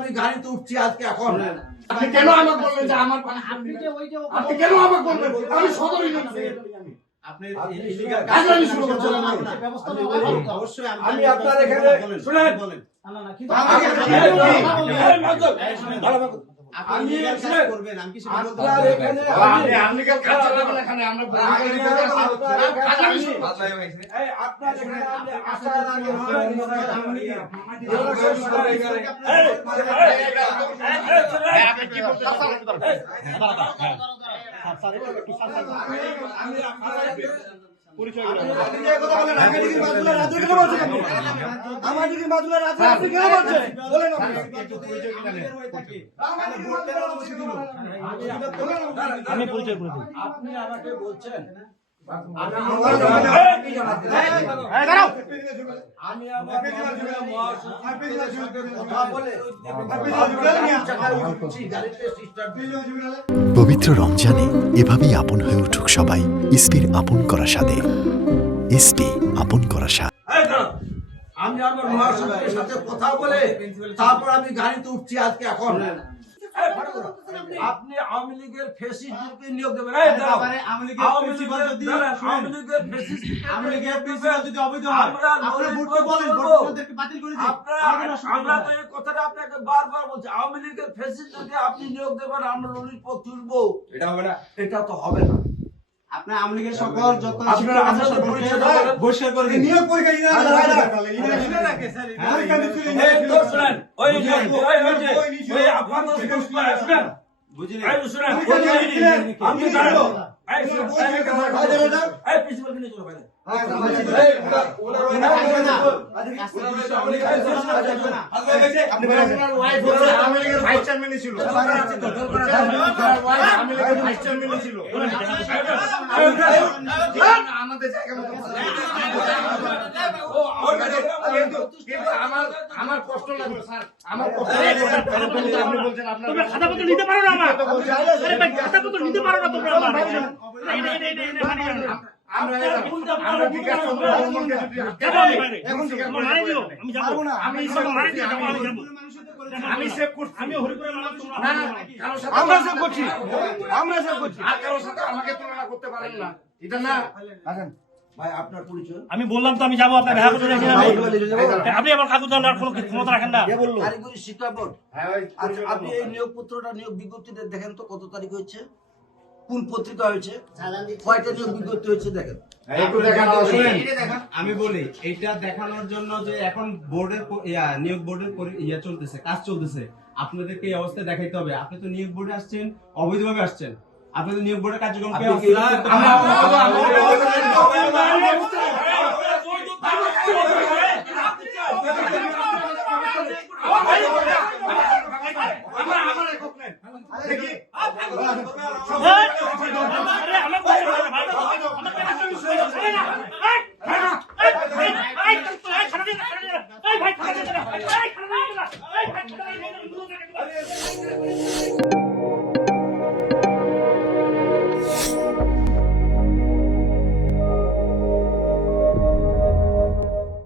আমি গাড়িতে উঠছি আজকে এখন। আপনি কেন আমাকে বললেন যে আমার আপনি কেন আমাকে বললেন আমি সদর আপনি কাজলামি শুরু করছেন অবশ্যই আমি আপনার এখানে শুনেন বলেন আমি করবেন আমি কিছু আপনার এখানে আপনি কাল কাজ চালাবেন এখানে আমরা আপনার এখানে আসার আগে আমি পরিচয় করে দিই। আপনি আমাকে বলছেন পবিত্র রমজানে এভাবেই আপন হয়ে উঠুক সবাই ইসপির আপন করা স্বাদে। ইসপি আপন করা স্বাদ। আমি আমার মহাসচিবের সাথে কথা বলে তারপর আমি গাড়িতে উঠছি আজকে এখন। আপনি আওয়ামী লীগের ফ্যাসিস্টকে নিয়োগ দেবেন। আওয়ামী লীগের যদি অবৈধ হয় আপনি ভোটকে বলেন ভোটকে বাতিল করে দিন। আমরা তো এই কথাটা আপনাকে বারবার বলছি, আওয়ামী লীগের ফ্যাসিস্টকে আপনি নিয়োগ দেবেন, আমরা লড়ির পথ তুলবো। এটা হবে না, এটা তো হবে না। আপনি আওয়ামী লীগের সকল যত বহিষ্কার করে দিন। নিয়োগ পরীক্ষা ভাইস চেয়ারম্যান ছিল আমাদের জায়গা মতো আমার কষ্ট লাগবে স্যার, আমার কষ্ট লাগবে। আপনি বলছেন তোমরা খাতাপত্র নিতে পারো না আমার আরে ভাই খাতাপত্র নিতে পারো না তোমরা আমার আমরা বিকাশ চন্দ্র বর্মনকে এখন মারি দিও আমি যাব না আমি মারি দিও আমি যাব আমি সেভ করছি, আমি হরিপুরের মানুষ তোমরা না কারোর সাথে আমরা সেভ করছি আর কারোর সাথে আমাকে তুলনা করতে পারেন না, এটা না। ভাই আপনার পরিচয়? আমি বললাম তো আমি যাব আপনার দেখা করতে রেখে আপনি আমার কাগজ দেওয়ার কোনো ক্ষমতা রাখেন না। কারিগরি শিক্ষা বোর্ড। আচ্ছা আপনি এই নিয়োগ পত্রটা নিয়োগ বিজ্ঞপ্তিটা দেখেন তো কত তারিখ হয়েছে, কোন পত্রিকা হয়েছে, কয়টা নিয়োগ বিজ্ঞপ্তি হয়েছে দেখেন। আমি বলি এটা দেখানোর জন্য যে এখন বোর্ডের নিয়োগ বোর্ডের চলতেছে, কাজ চলতেছে, আপনাদেরকে এই অবস্থা দেখাইতে হবে। আপনি তো নিয়োগ বোর্ডে আসছেন, অবৈধভাবে আসছেন, আপনি তো নিয়োগ বোর্ডের কার্যক্রম